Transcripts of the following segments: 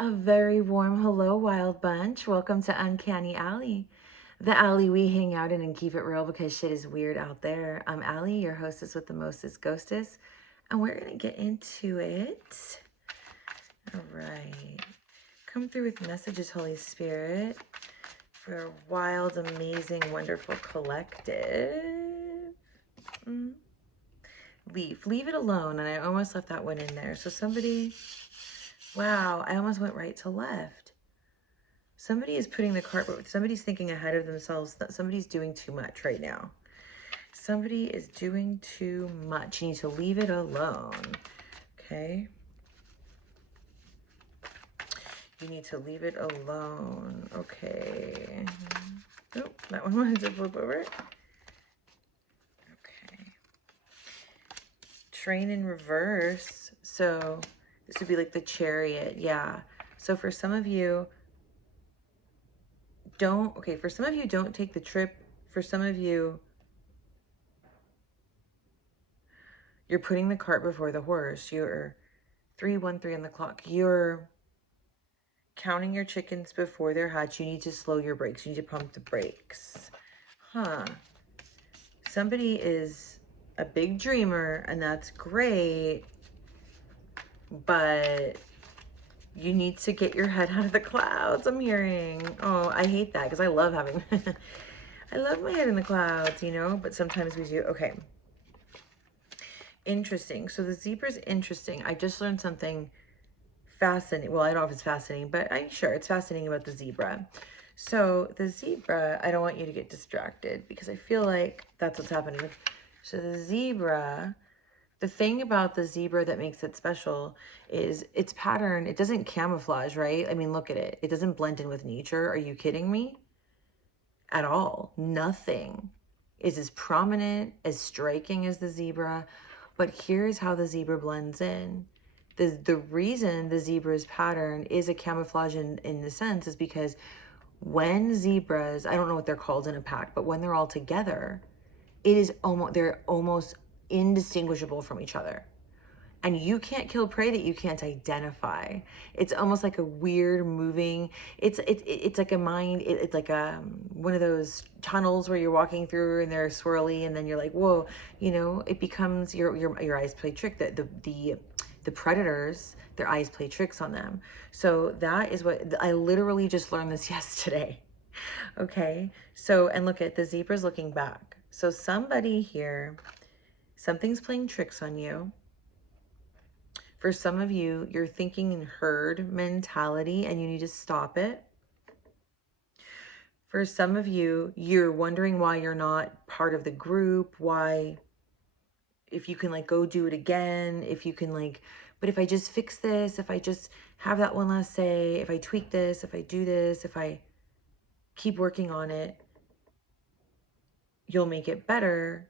A very warm hello, Wild Bunch. Welcome to Uncanny Alley, the alley we hang out in and keep it real because shit is weird out there. I'm Allie, your hostess with the mostest ghostess, and we're gonna get into it. All right. Come through with messages, Holy Spirit, for a wild, amazing, wonderful collective. Leave it alone. And I almost left that one in there. So somebody, wow, I almost went right to left. Somebody is putting the cart, but somebody's thinking ahead of themselves. That somebody's doing too much right now. Somebody is doing too much. You need to leave it alone. Okay? You need to leave it alone. Okay. Oh, that one wanted to flip over. Okay. Train in reverse. So this would be like the Chariot. Yeah. So for some of you, don't take the trip. For some of you, you're putting the cart before the horse. You're 3:13 on the clock. You're counting your chickens before they're hatched. You need to slow your brakes. You need to pump the brakes. Huh. Somebody is a big dreamer, and that's great, but you need to get your head out of the clouds, I'm hearing. Oh, I hate that because I love having, I love my head in the clouds, but sometimes we do. Okay. Interesting. So the zebra's interesting. I just learned something fascinating. Well, I don't know if it's fascinating, but I'm sure it's fascinating about the zebra. So the zebra, I don't want you to get distracted because I feel like that's what's happening. So the zebra, the thing about the zebra that makes it special is its pattern. It doesn't camouflage, right? I mean, look at it. It doesn't blend in with nature. Are you kidding me? At all. Nothing is as prominent, as striking as the zebra. But here's how the zebra blends in. The reason the zebra's pattern is a camouflage in the sense is because when zebras, I don't know what they're called in a pack, but when they're all together, they're almost indistinguishable from each other. And you can't kill prey that you can't identify. It's almost like a weird moving. It's like a mind. It's like one of those tunnels where you're walking through and they're swirly, and then you're like, whoa, It becomes your eyes play trick. The predators, their eyes play tricks on them. So that is what I literally just learned this yesterday. Okay, so and look at the zebra's looking back. So somebody here, something's playing tricks on you. For some of you, you're thinking in herd mentality and you need to stop it. For some of you, you're wondering why you're not part of the group, why, if you can like go do it again, if you can like, but if I just fix this, if I just have that one last say, if I tweak this, if I do this, if I keep working on it, you'll make it better.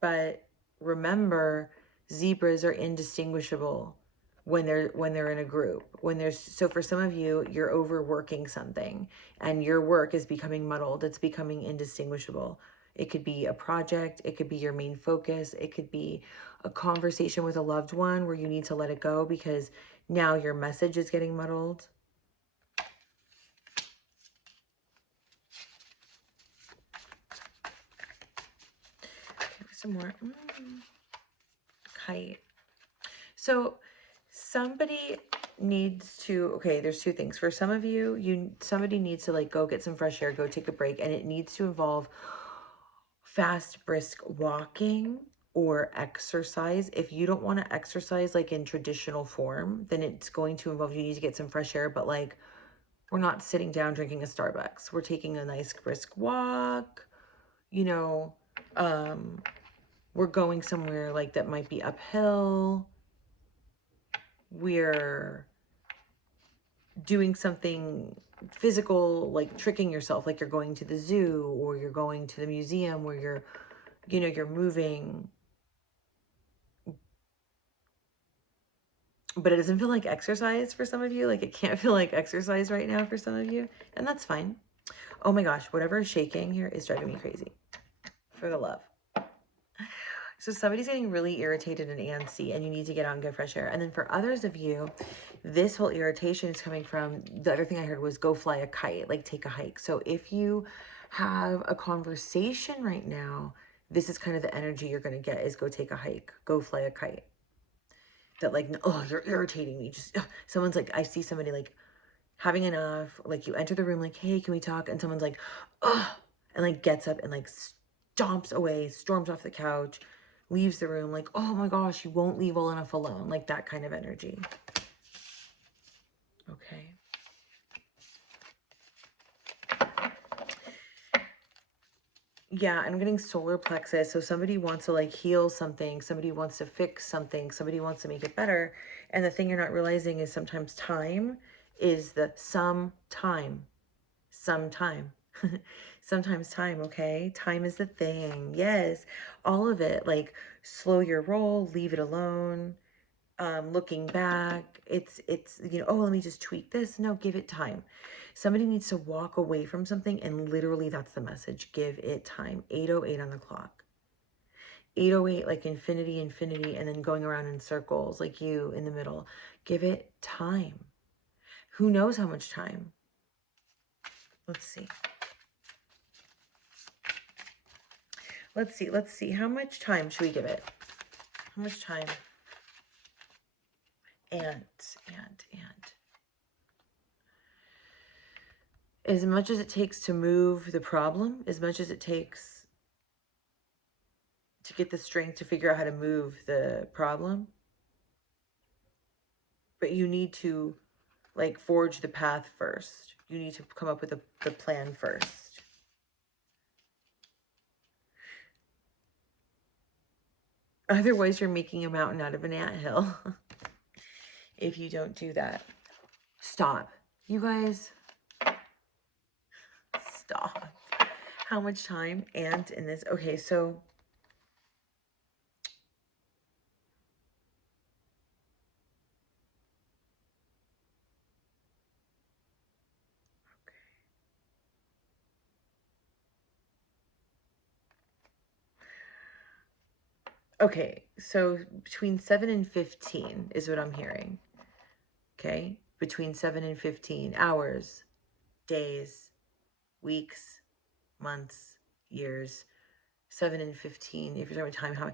But remember, zebras are indistinguishable when they're in a group. So for some of you, you're overworking something and your work is becoming muddled. It's becoming indistinguishable. It could be a project, it could be your main focus, it could be a conversation with a loved one where you need to let it go because now your message is getting muddled. Okay, some more. Kite. So somebody needs to, okay, there's two things. For some of you, somebody needs to like go get some fresh air, go take a break, and it needs to involve fast, brisk walking or exercise. If you don't want to exercise like in traditional form, then it's going to involve you need to get some fresh air, but like we're not sitting down drinking a Starbucks. We're taking a nice brisk walk, you know, we're going somewhere like that might be uphill. We're doing something physical, like tricking yourself, like you're going to the zoo or you're going to the museum where you're moving, but it doesn't feel like exercise for some of you. Like it can't feel like exercise right now for some of you, and that's fine. Oh my gosh, whatever is shaking here is driving me crazy, for the love. So somebody's getting really irritated and antsy and you need to get out and get fresh air. And then for others of you, This whole irritation is coming from, the other thing I heard was go fly a kite, like take a hike. So if you have a conversation right now, this is kind of the energy you're going to get, is go take a hike, go fly a kite. That like, oh, you're irritating me. Just, ugh. Someone's like, I see somebody like having enough, like you enter the room like, hey, can we talk? And someone's like, oh, and like gets up and like stomps away, storms off the couch, leaves the room like, oh my gosh, you won't leave well enough alone. Like that kind of energy. Okay. Yeah, I'm getting solar plexus. So somebody wants to like heal something. Somebody wants to fix something. Somebody wants to make it better. And the thing you're not realizing is sometimes time is the sometime. Sometimes time, okay? Time is the thing. Yes. All of it. Like slow your roll, leave it alone. Looking back, it's, you know, oh, let me just tweak this. No, give it time. Somebody needs to walk away from something, and literally that's the message. Give it time. 8:08 on the clock. 8:08, like infinity, infinity, and then going around in circles, like you in the middle. Give it time. Who knows how much time? Let's see. Let's see. How much time should we give it? How much time? And. As much as it takes to move the problem, as much as it takes to get the strength to figure out how to move the problem, but you need to like forge the path first. You need to come up with the plan first. Otherwise, you're making a mountain out of an anthill. If you don't do that. Stop. You guys, stop. How much time? And in this, okay, so okay, so between 7 and 15 is what I'm hearing. Okay, between 7 and 15 hours, days, weeks, months, years. 7 and 15, if you're talking time, how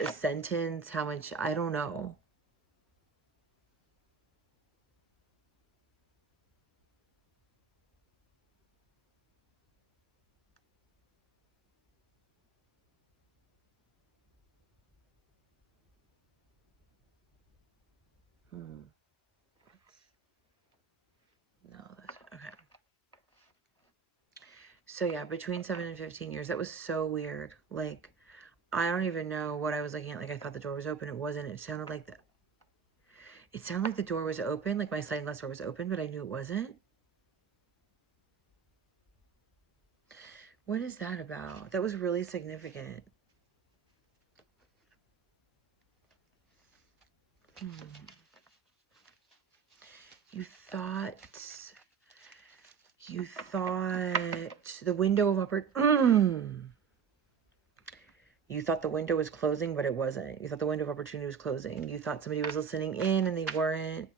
a sentence, how much, I don't know. No, that's okay. So yeah, between 7 and 15 years, that was so weird. Like, I don't even know what I was looking at. Like, I thought the door was open. It wasn't. It sounded like the door was open, like my sliding glass door was open, but I knew it wasn't. What is that about? That was really significant. You thought the window of you thought the window was closing, but it wasn't. You thought the window of opportunity was closing. You thought somebody was listening in and they weren't.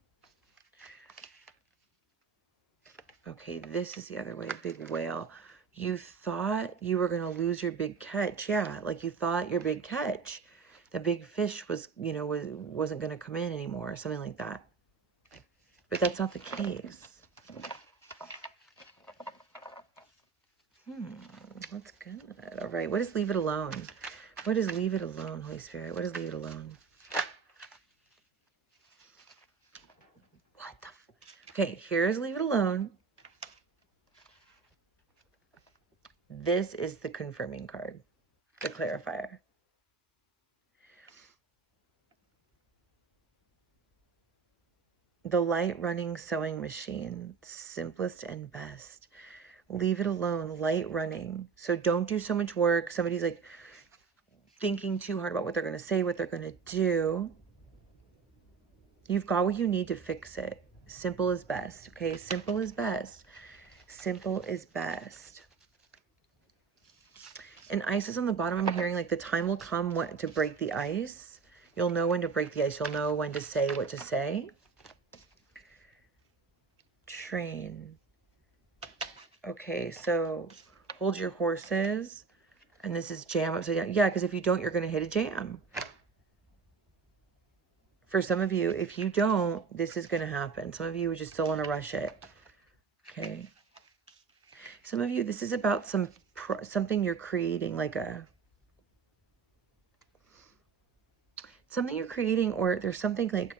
Okay, this is the other way, big whale. You thought you were going to lose your big catch. Yeah, like you thought your big catch, the big fish was, you know, wasn't going to come in anymore or something like that. But that's not the case. That's good. All right, what is leave it alone? What is leave it alone, Holy Spirit? What is leave it alone? What the Okay, here's leave it alone. This is the confirming card, the clarifier. The light running sewing machine, simplest and best. Leave it alone, light running. So don't do so much work. Somebody's like thinking too hard about what they're going to say, what they're going to do. You've got what you need to fix it. Simple is best, okay? Simple is best. Simple is best. And ice is on the bottom. I'm hearing like the time will come to break the ice. You'll know when to break the ice. You'll know when to say what to say. train. Okay, so hold your horses. And this is jam upside down. Yeah, because if you don't, you're going to hit a jam. For some of you, if you don't, this is going to happen. Some of you would just still want to rush it. Okay. Some of you, this is about something you're creating, like something you're creating, or there's something like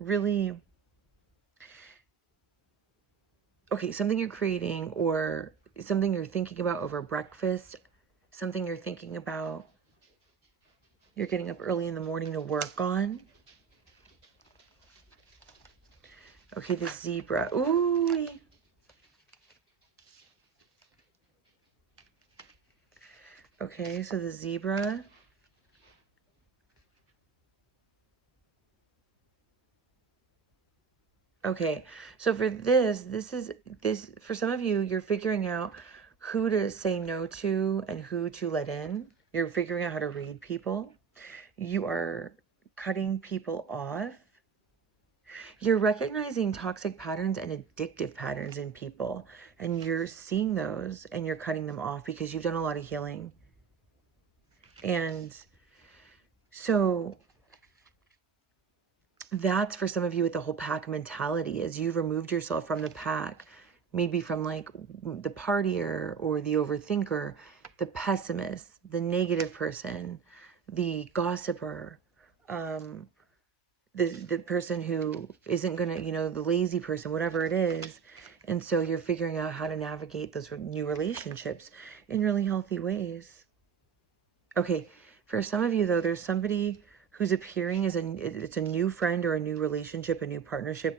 really, okay, something you're creating or something you're thinking about over breakfast, something you're thinking about, you're getting up early in the morning to work on. Okay, the zebra. Ooh. Okay, so the zebra. Okay, so for this for some of you, you're figuring out who to say no to and who to let in. You're figuring out how to read people. You are cutting people off. You're recognizing toxic patterns and addictive patterns in people, and you're seeing those and you're cutting them off because you've done a lot of healing. And so that's for some of you with the whole pack mentality, as you've removed yourself from the pack, maybe from like the partier or the overthinker, the pessimist, the negative person, the gossiper, the person who isn't gonna, you know, the lazy person, whatever it is. And so you're figuring out how to navigate those new relationships in really healthy ways. Okay, for some of you though, there's somebody who's appearing as it's a new friend or a new relationship, a new partnership.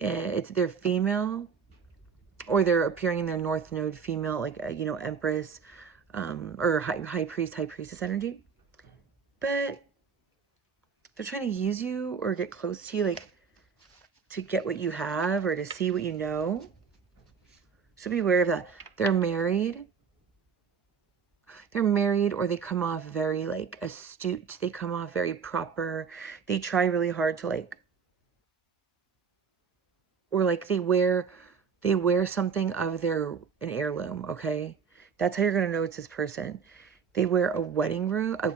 They're female, or they're appearing in their North Node female, like you know, Empress, or high priest, high priestess energy. But they're trying to use you or get close to you, like to get what you have or to see what you know. So be aware of that. They're married. They're married, or they come off very like astute. They come off very proper. They try really hard to like, or like they wear something of an heirloom. Okay, that's how you're gonna know it's this person. They wear a wedding ring, a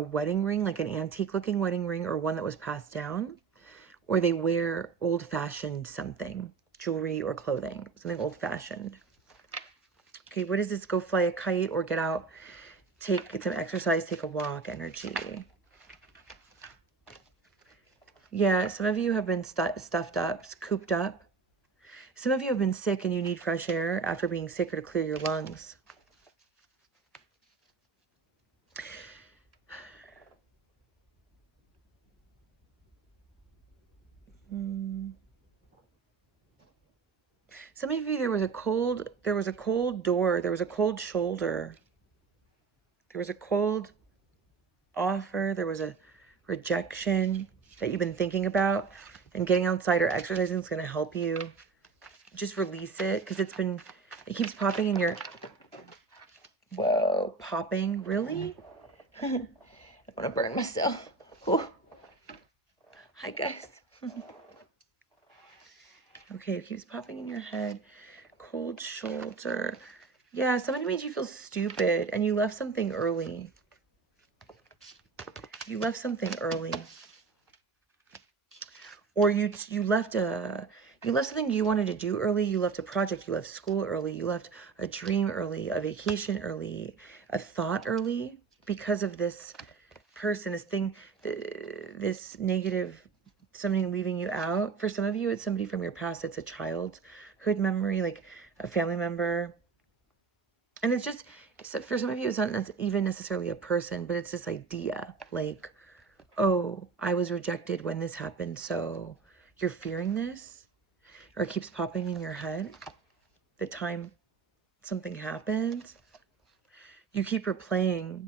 wedding ring, like an antique looking wedding ring, or one that was passed down, or they wear old fashioned something, jewelry or clothing, something old fashioned. Okay, what is this? Go fly a kite or get out, get some exercise, take a walk energy. Yeah, some of you have been stuffed up, cooped up. Some of you have been sick and you need fresh air after being sick or to clear your lungs. Some of you, there was a cold door, there was a cold shoulder, there was a cold offer, there was a rejection that you've been thinking about, and getting outside or exercising is going to help you. Just release it, because it keeps popping in your, whoa, popping, really? I want to burn myself. Ooh. Hi, guys. Okay, it keeps popping in your head. Cold shoulder. Yeah, somebody made you feel stupid and you left something early. You left something early. Or you left something you wanted to do early. You left a project, you left school early, you left a dream early, a vacation early, a thought early, because of this person, this negative, something leaving you out. For some of you, it's somebody from your past. It's a childhood memory, like a family member. And it's just, for some of you, it's not even necessarily a person, but it's this idea like, oh, I was rejected when this happened, so you're fearing this, or it keeps popping in your head. The time something happens, you keep replaying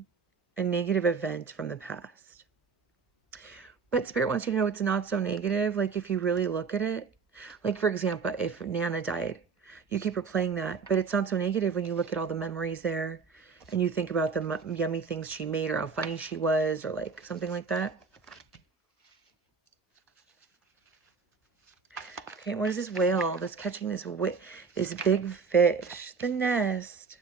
a negative event from the past. But Spirit wants you to know it's not so negative. Like, if you really look at it, like, for example, if Nana died, you keep replaying that, but it's not so negative when you look at all the memories there and you think about the yummy things she made, or how funny she was, or like something like that. Okay, what is this whale that's catching this big fish? The nest.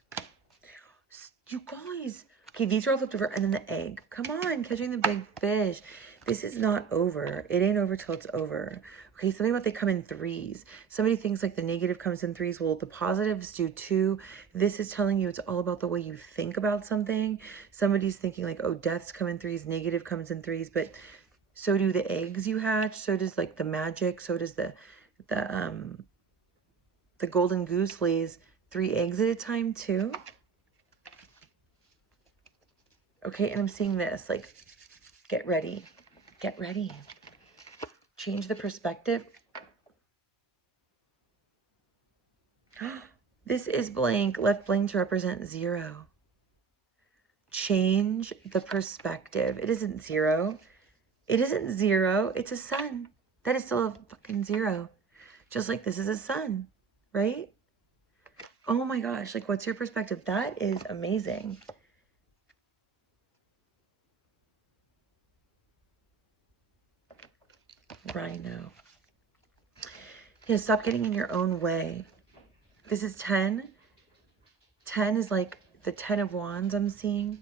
You guys. Okay, these are all flipped over. And then the egg. Come on, catching the big fish. This is not over. It ain't over till it's over. Okay, something about they come in threes. Somebody thinks like the negative comes in threes. Well, the positives do too. This is telling you it's all about the way you think about something. Somebody's thinking like, oh, deaths come in threes, negative comes in threes, but so do the eggs you hatch. So does like the magic. So does the golden goose lays 3 eggs at a time too. Okay, and I'm seeing this, like, get ready. Get ready. Change the perspective. This is blank, left blank to represent 0. Change the perspective. It isn't 0. It isn't 0. It's a sun. That is still a fucking 0. Just like this is a sun, right? Oh my gosh, like what's your perspective? That is amazing. Rhino. Yeah, stop getting in your own way. This is 10. 10 is like the 10 of wands I'm seeing,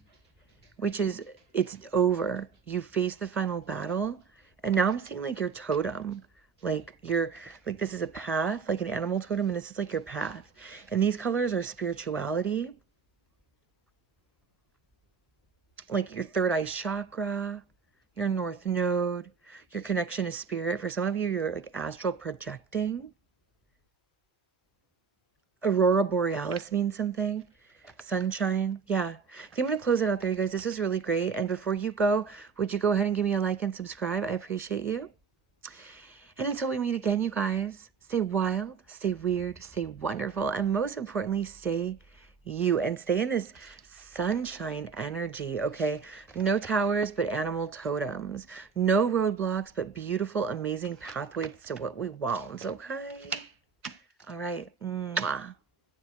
which is it's over. You face the final battle. And now I'm seeing like your totem. Like this is a path, like an animal totem, and this is like your path. And these colors are spirituality. Like your third eye chakra, your north node, your connection to spirit. For some of you, you're like astral projecting. Aurora borealis means something. Sunshine. Yeah. I think I'm going to close it out there, you guys. This is really great. And before you go, would you go ahead and give me a like and subscribe? I appreciate you. And until we meet again, you guys, stay wild, stay weird, stay wonderful, and most importantly, stay you and stay in this sunshine energy, okay? No towers, but animal totems. No roadblocks, but beautiful, amazing pathways to what we want, okay? All right. Mwah.